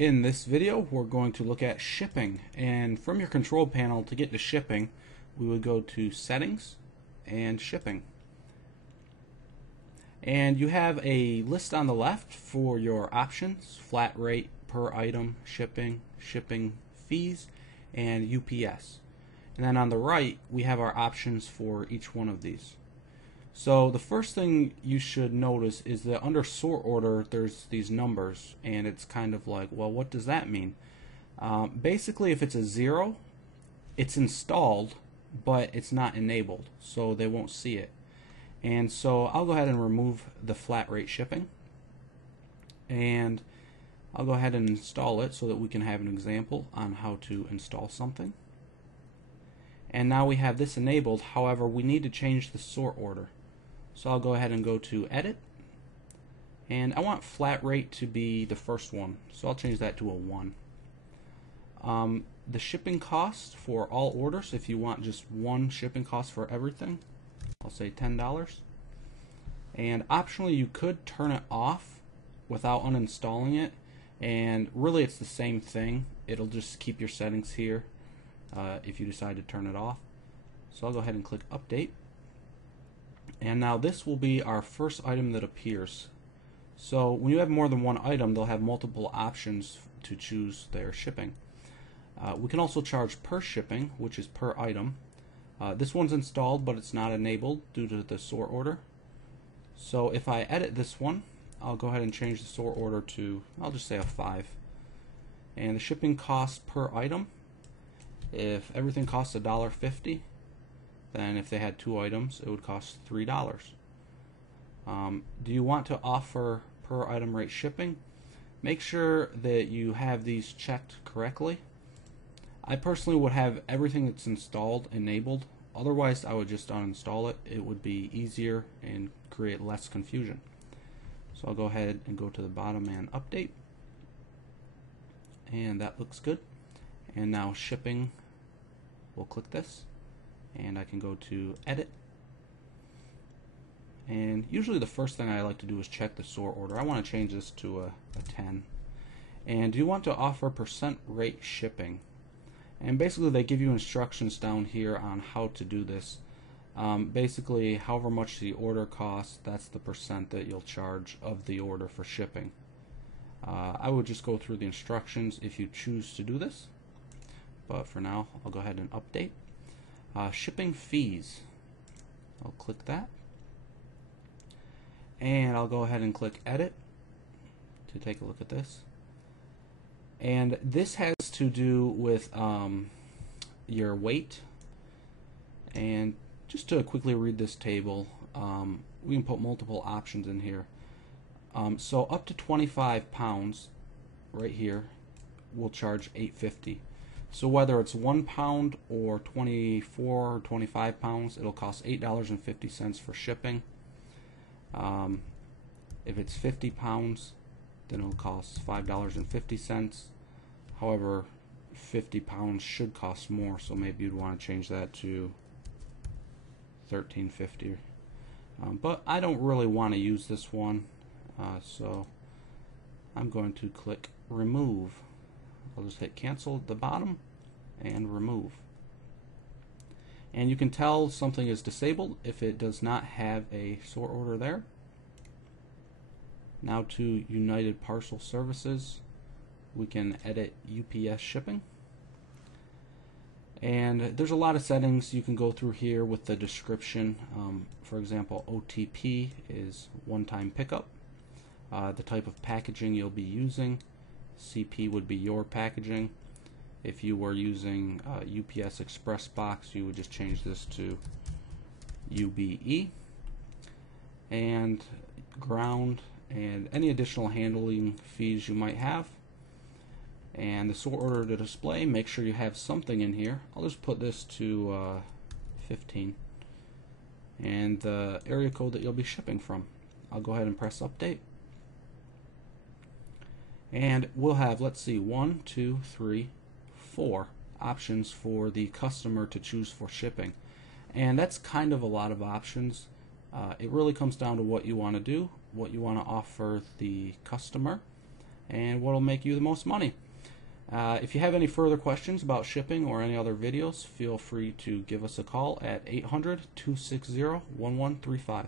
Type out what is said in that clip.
In this video, we're going to look at shipping, and from your control panel to get to shipping, we would go to Settings and Shipping. And you have a list on the left for your options: flat rate, per item, shipping, shipping fees, and UPS. And then on the right, we have our options for each one of these. So the first thing you should notice is that under sort order there's these numbers, and it's kind of like, well, what does that mean? Basically, if it's a 0, it's installed but it's not enabled, so they won't see it. And so I'll go ahead and remove the flat rate shipping, and I'll go ahead and install it so that we can have an example on how to install something. And now we have this enabled. However, we need to change the sort order. So I'll go ahead and go to Edit, and I want flat rate to be the first one, so I'll change that to a 1. The shipping cost for all orders, if you want just one shipping cost for everything, I'll say $10. And optionally, you could turn it off without uninstalling it, and really it's the same thing. It'll just keep your settings here if you decide to turn it off. So I'll go ahead and click Update. And now this will be our first item that appears. So when you have more than one item, they'll have multiple options to choose their shipping. We can also charge per shipping, which is per item. This one's installed, but it's not enabled due to the sort order. So if I edit this one, I'll go ahead and change the sort order to, I'll just say a 5. And the shipping cost per item, if everything costs $1.50, then if they had 2 items, it would cost $3. Do you want to offer per item rate shipping? Make sure that you have these checked correctly. I personally would have everything that's installed enabled. Otherwise, I would just uninstall it. It would be easier and create less confusion. So I'll go ahead and go to the bottom and update. And that looks good. And now shipping, we'll click this, and I can go to Edit. And usually the first thing I like to do is check the sort order. I want to change this to a 10. And do you want to offer percent rate shipping? And basically they give you instructions down here on how to do this. Basically, however much the order costs, that's the percent that you'll charge of the order for shipping. I would just go through the instructions if you choose to do this. But for now, I'll go ahead and update. Shipping fees, I'll click that, and I'll go ahead and click Edit to take a look at this. And this has to do with your weight. And just to quickly read this table, we can put multiple options in here. So up to 25 pounds right here, we'll charge $8.50. So whether it's 1 pound or 24 or 25 pounds, it'll cost $8.50 for shipping. If it's 50 pounds, then it'll cost $5.50. However, 50 pounds should cost more, so maybe you'd want to change that to $13.50. But I don't really want to use this one, so I'm going to click Remove. I'll just hit cancel at the bottom and remove. And you can tell something is disabled if it does not have a sort order there. Now to United Parcel Services, we can edit UPS shipping. And there's a lot of settings you can go through here with the description. For example, OTP is one-time pickup. The type of packaging you'll be using. CP would be your packaging. If you were using UPS Express Box, you would just change this to UBE. And ground and any additional handling fees you might have. And the sort order to display, make sure you have something in here. I'll just put this to 15. And the area code that you'll be shipping from. I'll go ahead and press Update. And we'll have, let's see, 1, 2, 3, 4 options for the customer to choose for shipping. And that's kind of a lot of options. It really comes down to what you want to do, what you want to offer the customer, and what will make you the most money. If you have any further questions about shipping or any other videos, feel free to give us a call at 800-260-1135.